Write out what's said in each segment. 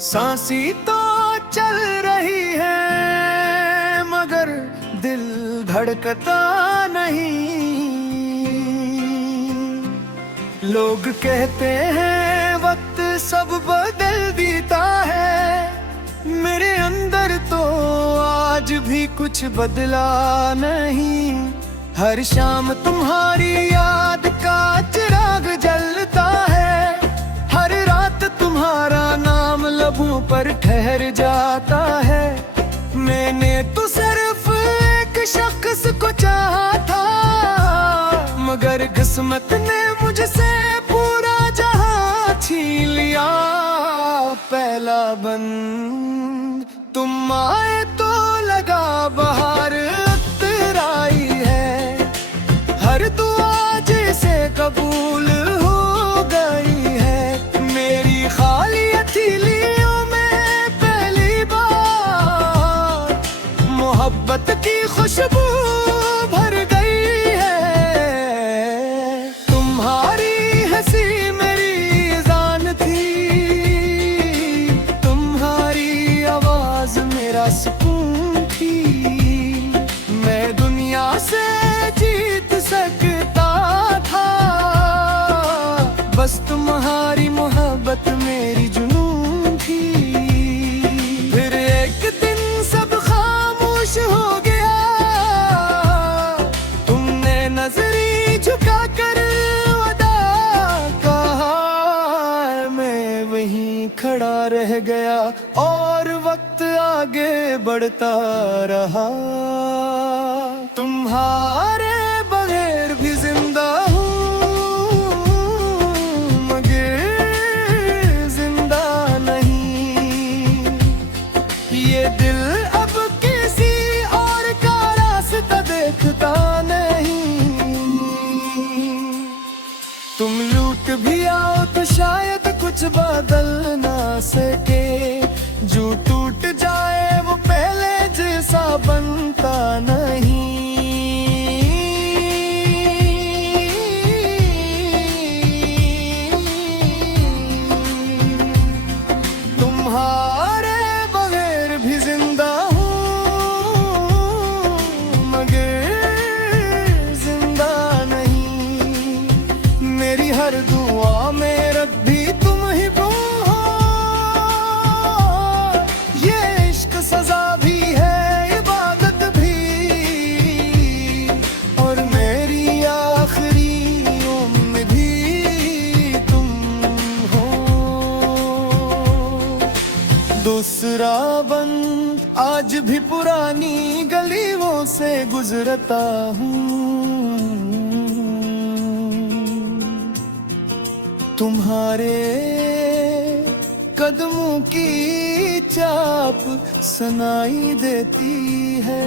सांसी तो चल रही है मगर दिल धड़कता नहीं। लोग कहते हैं वक्त सब बदल देता है, मेरे अंदर तो आज भी कुछ बदला नहीं। हर शाम तुम्हारी याद का चिराग जलता है, हर रात तुम्हारा नाम लबों पर ठहर जाता है। मैंने तो सिर्फ एक शख्स को चाहा था, मगर किस्मत ने मुझसे पूरा जहां छीन लिया। पहला बंद तुम आए तो लगा बहार अख्तर आई है, हर दुआ जिसे कबूल हो गई है। मेरी खाली हथेलियों में पहली बार मोहब्बत की खुशबू भर गई है। तुम्हारी हंसी मेरी जान थी, तुम्हारी आवाज मेरा सुकून थी। मैं दुनिया से जीत सकता था, बस तुम्हारी मोहब्बत मेरी जुनून थी। फिर एक दिन सब खामोश हो गया, तुमने नजरी झुका कर वदा कहा। मैं वहीं खड़ा रह गया और वक्त आगे बढ़ता रहा। तुम्हारे बगैर भी जिंदा हूँ मगर जिंदा नहीं। ये दिल अब किसी और का रास्ता देखता नहीं। तुम लूट भी आओ तो शायद कुछ बदल ना सके, जो टूट जाए वो पहले जैसा बनता नहीं। तुम्हारे बगैर भी जिंदा हूँ मगर जिंदा नहीं। मेरी हर दुआ में रब भी तुम ही हो। ये इश्क सजा भी है इबादत भी, और मेरी आखिरी उम्मीद भी तुम हो। दूसरा बंद आज भी पुरानी गलियों से गुजरता हूँ। तुम्हारे कदमों की चाप सुनाई देती है।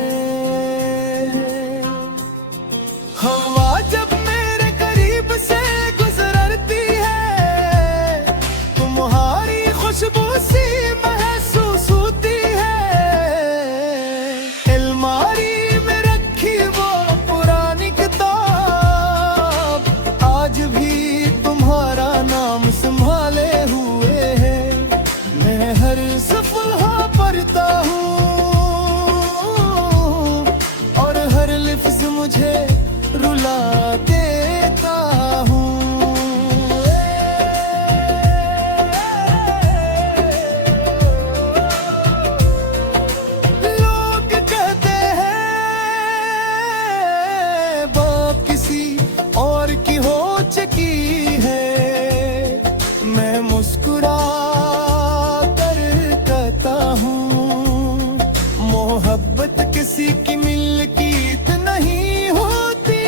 हवा जब मेरे करीब से गुजरती है, तुम्हारी खुशबू सी महसूस होती है। अलमारी में रखी वो पुरानी किताब आज भी तुम्हारा नाम संभाले हुए है। मैं हर सफ़हा पढ़ता हूँ और हर लफ्ज़ मुझे रुला देता हूँ। लोग कहते हैं बात किसी और की हो चुकी है, मैं मुस्कुरा कर कहता हूँ मोहब्बत किसी की मिल्कियत नहीं होती।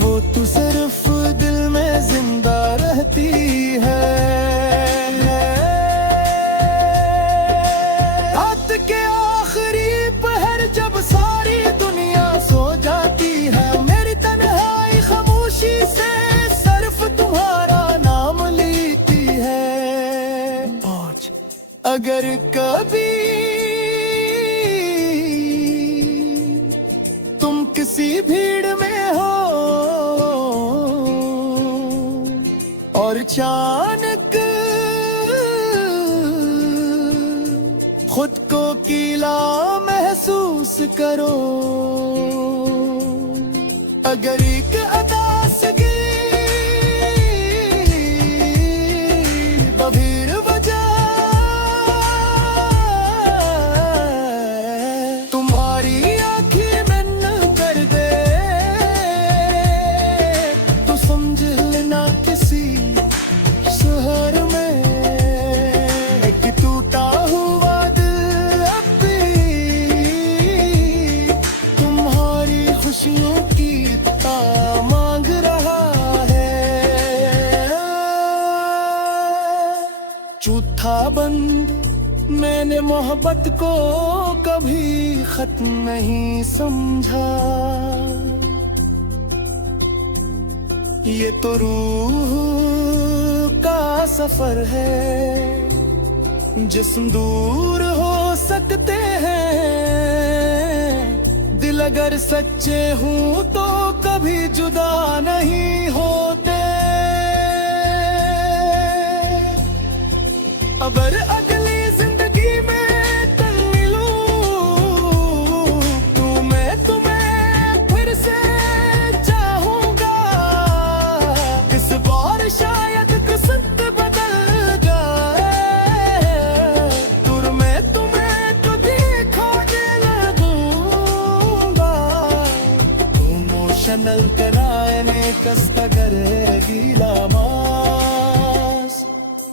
वो तो सिर्फ दिल में जिंदा रहती है। रात के आखिरी पहर जब सारी दुनिया सो जाती है, मेरी तन्हाई खामोशी से सिर्फ तुम्हारा नाम लेती है। आज अगर कभी तुम किसी भीड़ में हो और अचानक खुद को कीला महसूस करो। अगर एक अदासगी बभीर वजह तुम्हारी आँखें मन कर दे, तो समझ लेना किसी शहर में एक टूटा हुआ दिल अब भी तुम्हारी खुशियों की मांग रहा है। चौथा बंद, मैंने मोहब्बत को कभी खत्म नहीं समझा। ये तो रूह का सफर है, जिस्म दूर हो सकते हैं, दिल अगर सच्चे हूँ तो कभी जुदा नहीं होते। अगर अगली जिंदगी में तुम मिलूं तो मैं तुम्हें फिर से चाहूंगा। इस बार शायद किस्मत बदल जाए, दूर मैं तुम्हें तो दिखाने लगूंगा। इमोशनल कराने कस्तगर गीला मास,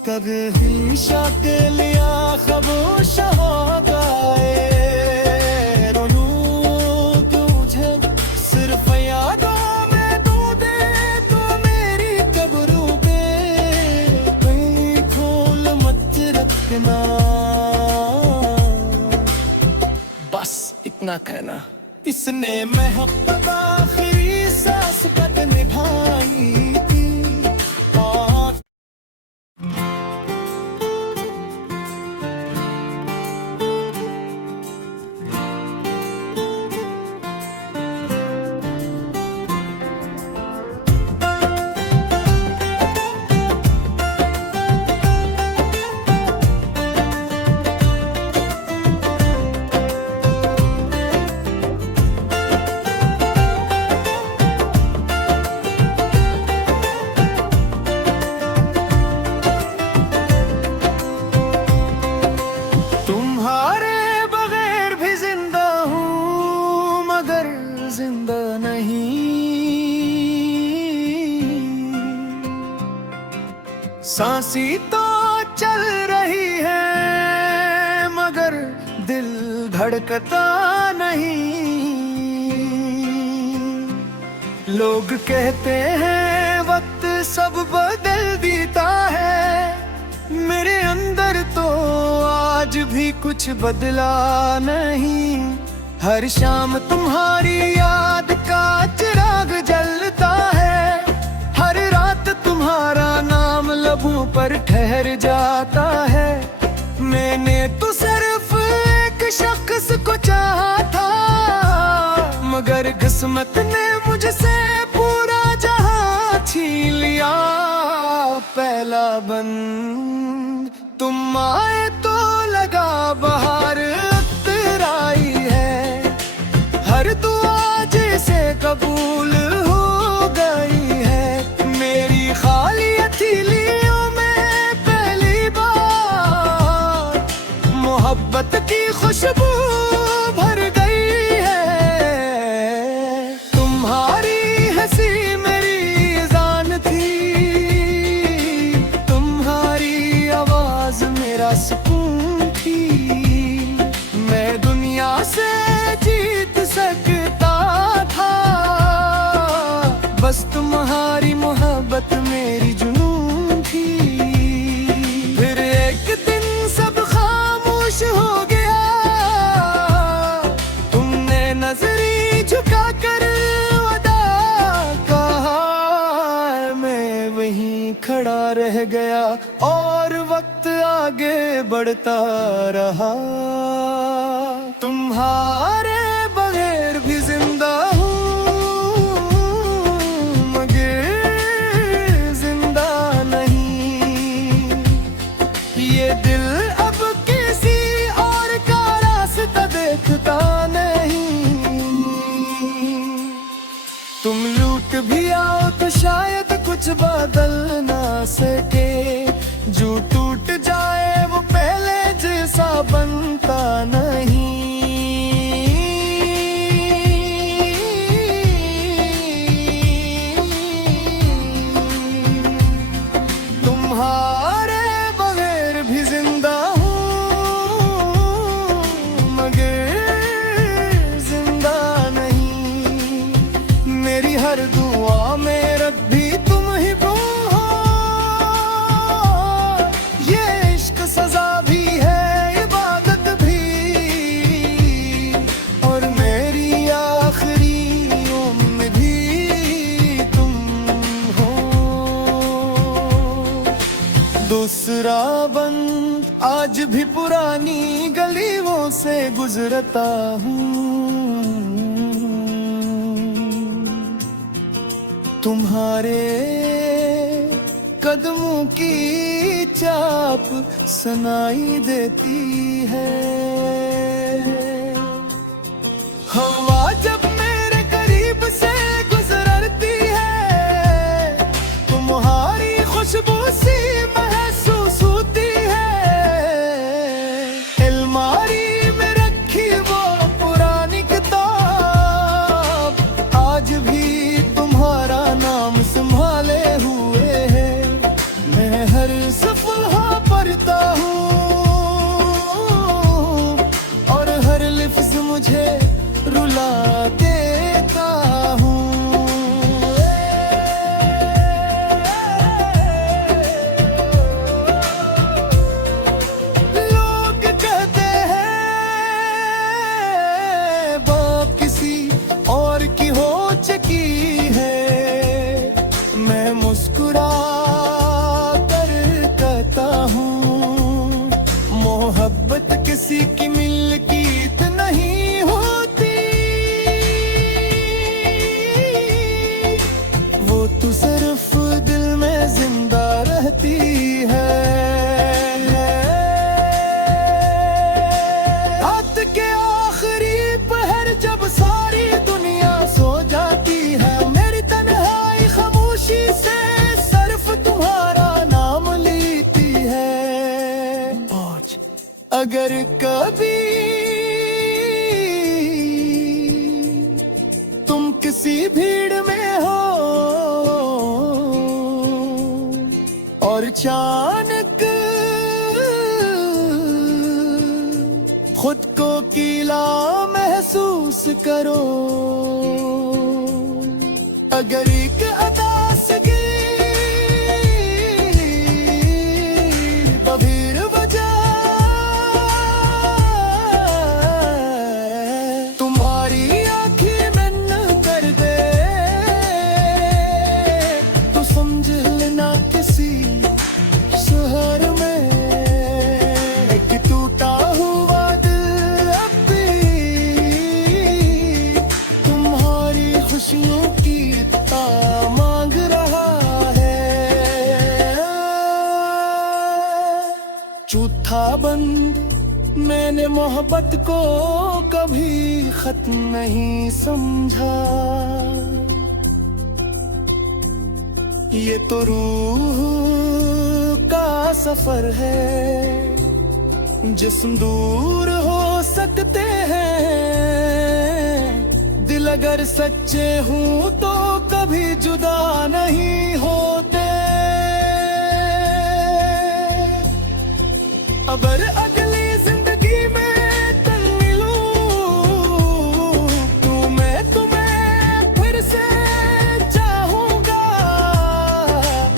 कभी शाक लिया खामोश हो गए। रोनू तुझे सिर्फ यादों में तू दे तो मेरी कब्रों पे कहीं खोल मत रखना। बस इतना कहना। इसने मोहब्बत आखिरी सांस तक निभाई थी। सांसी तो चल रही है मगर दिल धड़कता नहीं। लोग कहते हैं वक्त सब बदल देता है, मेरे अंदर तो आज भी कुछ बदला नहीं। हर शाम तुम्हारी याद का चिराग जलता है, हर रात तुम्हारा नाम लबों पर ठहर जाता है। मैंने तो सिर्फ एक शख्स को चाहा था, मगर किस्मत ने मुझसे पूरा जहां छीन लिया। पहला बंद तुम आए तो लगा बहार उतराई है, हर दुआ जैसे कबूल हो गई है। मेरी खाली हथेलियों में पहली बार मोहब्बत की खुशबू भर गई है। तुम्हारी हंसी मेरी जान थी, तुम्हारी आवाज मेरा सुकून थी। मैं दुनिया से जीत सकता था, बस तुम्हारी मोहब्बत मेरी जुनून थी। फिर एक दिन सब खामोश हो गया, तुमने नजरी झुका कर वदा कहा। मैं वहीं खड़ा रह गया और वक्त आगे बढ़ता रहा। तुम्हारे बगैर भी जिंदा हूँ मगर जिंदा नहीं। जो टूट जाए वो पहले जैसा बनता नहीं। तुम्हारे बगैर भी जिंदा हूँ मगर जिंदा नहीं। मेरी हर दुआ में रब भी तुम ही हो। ये इश्क सजा भी है इबादत भी, और मेरी आखिरी उम्मीद भी तुम हो। दूसरा बंद आज भी पुरानी गलियों से गुजरता हूँ। तुम्हारे कदमों की चाप सुनाई देती है। हवा जब मेरे करीब से गुजरती है, तुम्हारी खुशबू सी महसूस होती है। अलमारी में रखी वो पुरानी किताब आज भी तुम्हारा नाम संभाले हुए है। मैं हर सफ़हा पढ़ता हूँ और हर लफ्ज़ मुझे रुला देता हूँ। लोग कहते हैं बात किसी और की हो चुकी है। मैं मुस्कुरा कर कहता हूँ मोहब्बत किसी की मिल्कियत नहीं होती। वो तो सिर्फ दिल में जिंदा रहती है। रात के आखिरी पहर जब सारी दुनिया सो जाती है, मेरी तन्हाई खामोशी से सिर्फ तुम्हारा नाम लेती है। अगर कभी तुम किसी भीड़ में हो और अचानक खुद को अकेला महसूस करो, अगर एक अदासगी बभीर वजह तुम्हारी आंखें मन कर दे, तो समझ लेना किसी शहर में एक टूटा हुआ दिल अब भी तुम्हारी खुशियों की मांग रहा है। चौथा बंद मैंने मोहब्बत को कभी खत्म नहीं समझा, ये तो रूह का सफर है, जिस्म दूर हो सकते हैं, दिल अगर सच्चे हूँ तो कभी जुदा नहीं होते। अगर अगली जिंदगी में तुम मिलूं तो मैं तुम्हें फिर से चाहूंगा,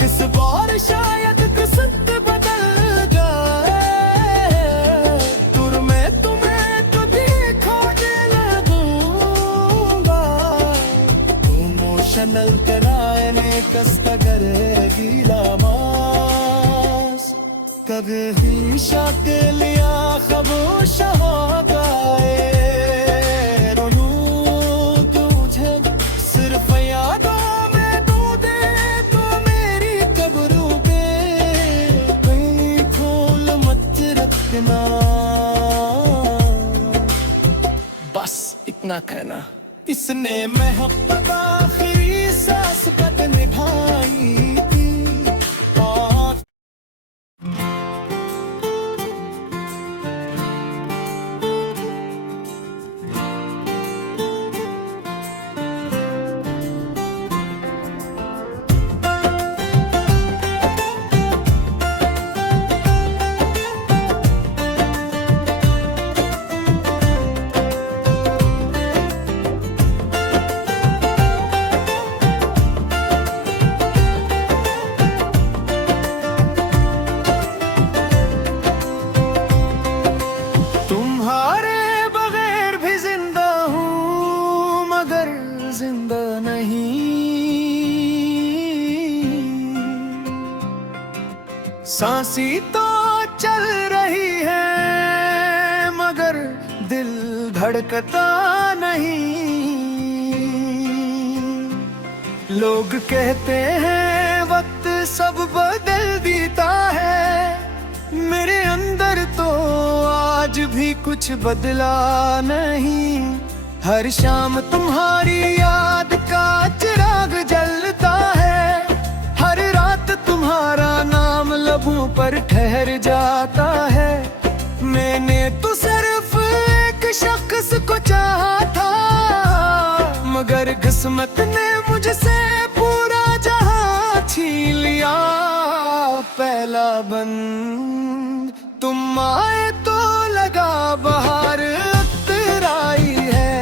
इस बार शायद किस्मत बदल जाए, दूर मैं तुम्हें कभी खोने लगूंगा। इमोशनल कराने कस्तगर गीला मास कभी शक लिया खामोश हो गए, रोयूं तुझे सिर्फ यादों में तू दे तो मेरी कब्रों पे कहीं खोल मत रखना। बस इतना कहना, इसने मोहब्बत आखिरी सांस तक निभाई थी। सांसी तो चल रही है मगर दिल धड़कता नहीं। लोग कहते हैं वक्त सब बदल देता है, मेरे अंदर तो आज भी कुछ बदला नहीं। हर शाम तुम्हारी याद का चिराग जलता है, हर रात तुम्हारा नाम लबों पर ठहर जाता है। मैंने तो सिर्फ एक शख्स को चाहा था, मगर किस्मत ने मुझसे पूरा जहां छीन लिया। पहला बंद तुम आए तो लगा बहार उतराई है,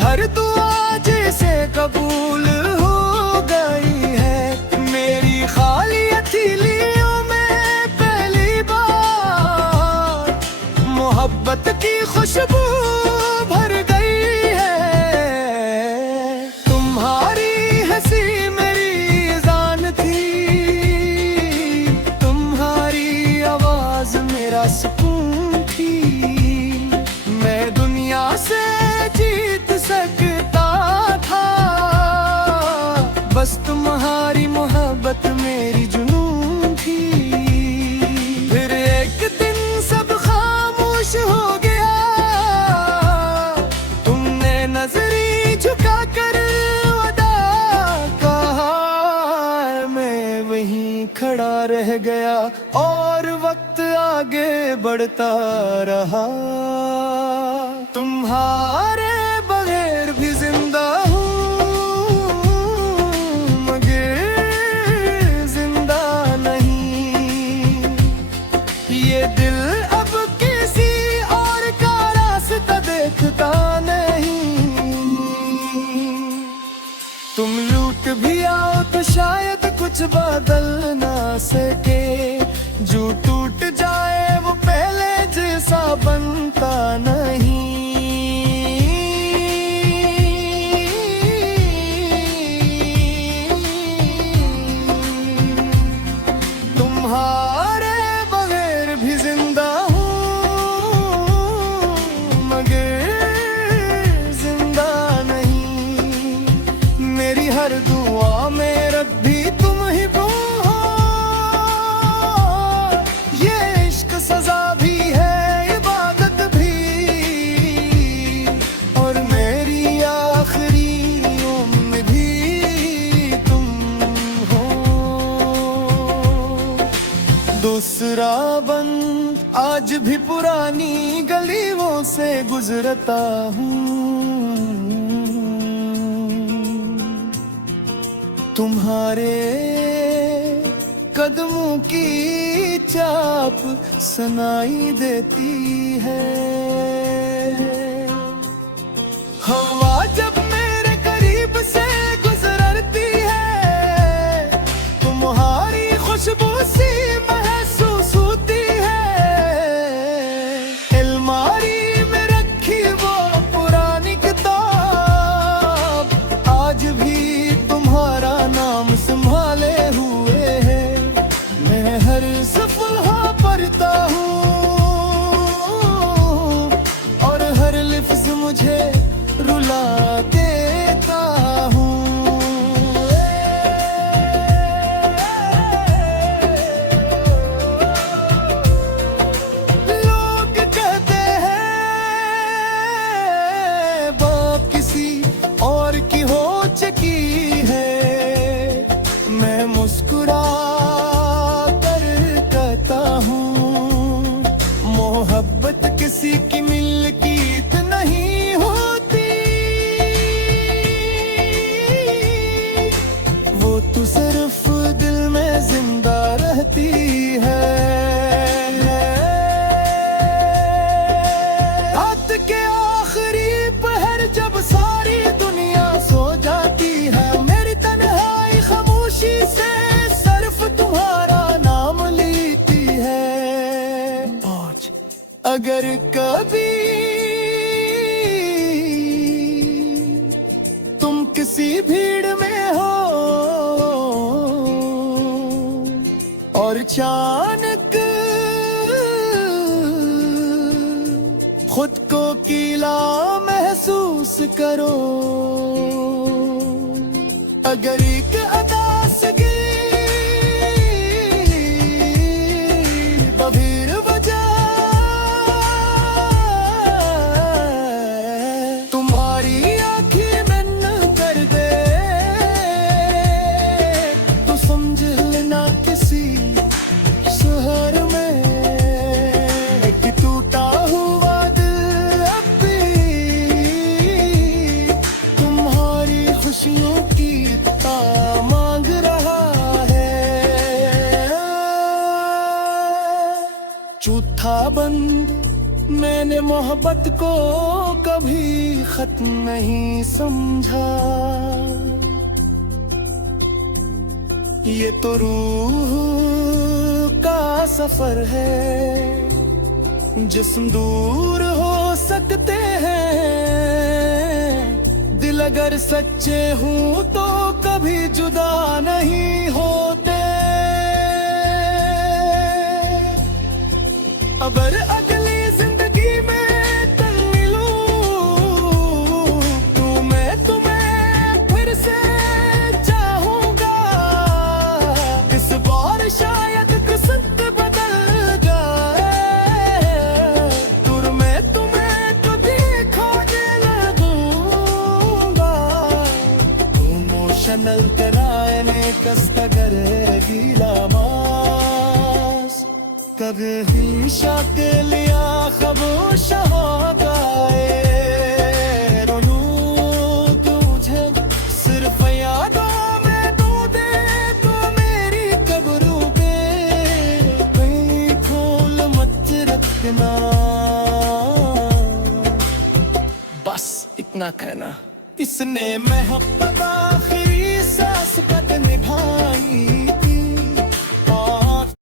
हर दुआ जैसे कबूल हो गई है। मेरी खाली हथेलियों में पहली बार मोहब्बत की खुशबू भर गई है। तुम्हारी हंसी मेरी जान थी, तुम्हारी आवाज मेरा सुकून थी। मैं दुनिया से जीत सकता था, बस तुम्हारी मोहब्बत मेरी जुनून थी। फिर एक दिन सब खामोश हो गया, तुमने नजरी झुका कर वदा कहा। मैं वहीं खड़ा रह गया और वक्त आगे बढ़ता रहा। तुम्हारे बगैर भी जिंदा हूँ मगर जिंदा नहीं। ये दिल अब किसी और का रास्ता देखता नहीं। तुम लूट भी आओ तो शायद कुछ बदल ना सके, जो टूट जाए वो पहले जैसा बनता नहीं। तुम्हारे बगैर भी जिंदा हूँ मगर जिंदा नहीं। मेरी हर दुआ में रब भी तुम ही हो। ये इश्क सजा भी है इबादत भी, और मेरी आखिरी उम्मीद भी तुम हो। दूसरा बंद आज भी पुरानी गलियों से गुजरता हूँ। तुम्हारे कदमों की चाप सुनाई देती है। हवा जब मेरे करीब से गुजरती है, तुम्हारी खुशबू सी महसूस होती है। अलमारी में रखी वो पुरानी किताब आज भी तुम्हारा नाम संभाले हुए है। मैं हर सफ़हा पढ़ता हूँ और हर लफ्ज़ मुझे रुला देता हूँ। लोग कहते हैं बात किसी और की हो चुकी है, मैं मुस्कुरा कर कहता हूँ मोहब्बत किसी की मिल्कियत नहीं होती। वो तो सिर्फ दिल में जिंदा रहती है। रात के आखिरी पहर जब सारी दुनिया सो जाती है, मेरी तन्हाई खामोशी से सिर्फ तुम्हारा नाम लेती है। अगर कभी तुम किसी भीड़ में हो और अचानक खुद को कीला महसूस करो। अगर एक अदासगी बभीर वजह तुम्हारी आँखें मन कर दे, तो समझ लेना किसी शहर में एक टूटा हुआ दिल अब भी तुम्हारी खुशियों की मांग रहा है। झूठा बंद मैंने मोहब्बत को कभी खत्म नहीं समझा। ये तो रूह का सफर है, जिस्म दूर हो सकते हैं, दिल अगर सच्चे हूं तो कभी जुदा नहीं होते। अगर अगली जिंदगी में तुम मिलूं तो मैं तुम्हें फिर से चाहूंगा। इस बार शायद किस्मत बदल जाए, दूर मैं तुम्हें कभी खोने लगूंगा। इमोशनल कराने कस्तगर गीला मास कभी शाक लिया खामोश हो गए। रोयूं तुझे सिर्फ यादों में तू दे तो मेरी कब्रों पे कहीं खोल मत रखना। बस इतना कहना। इसने मोहब्बत आखिरी सांस तक निभाई,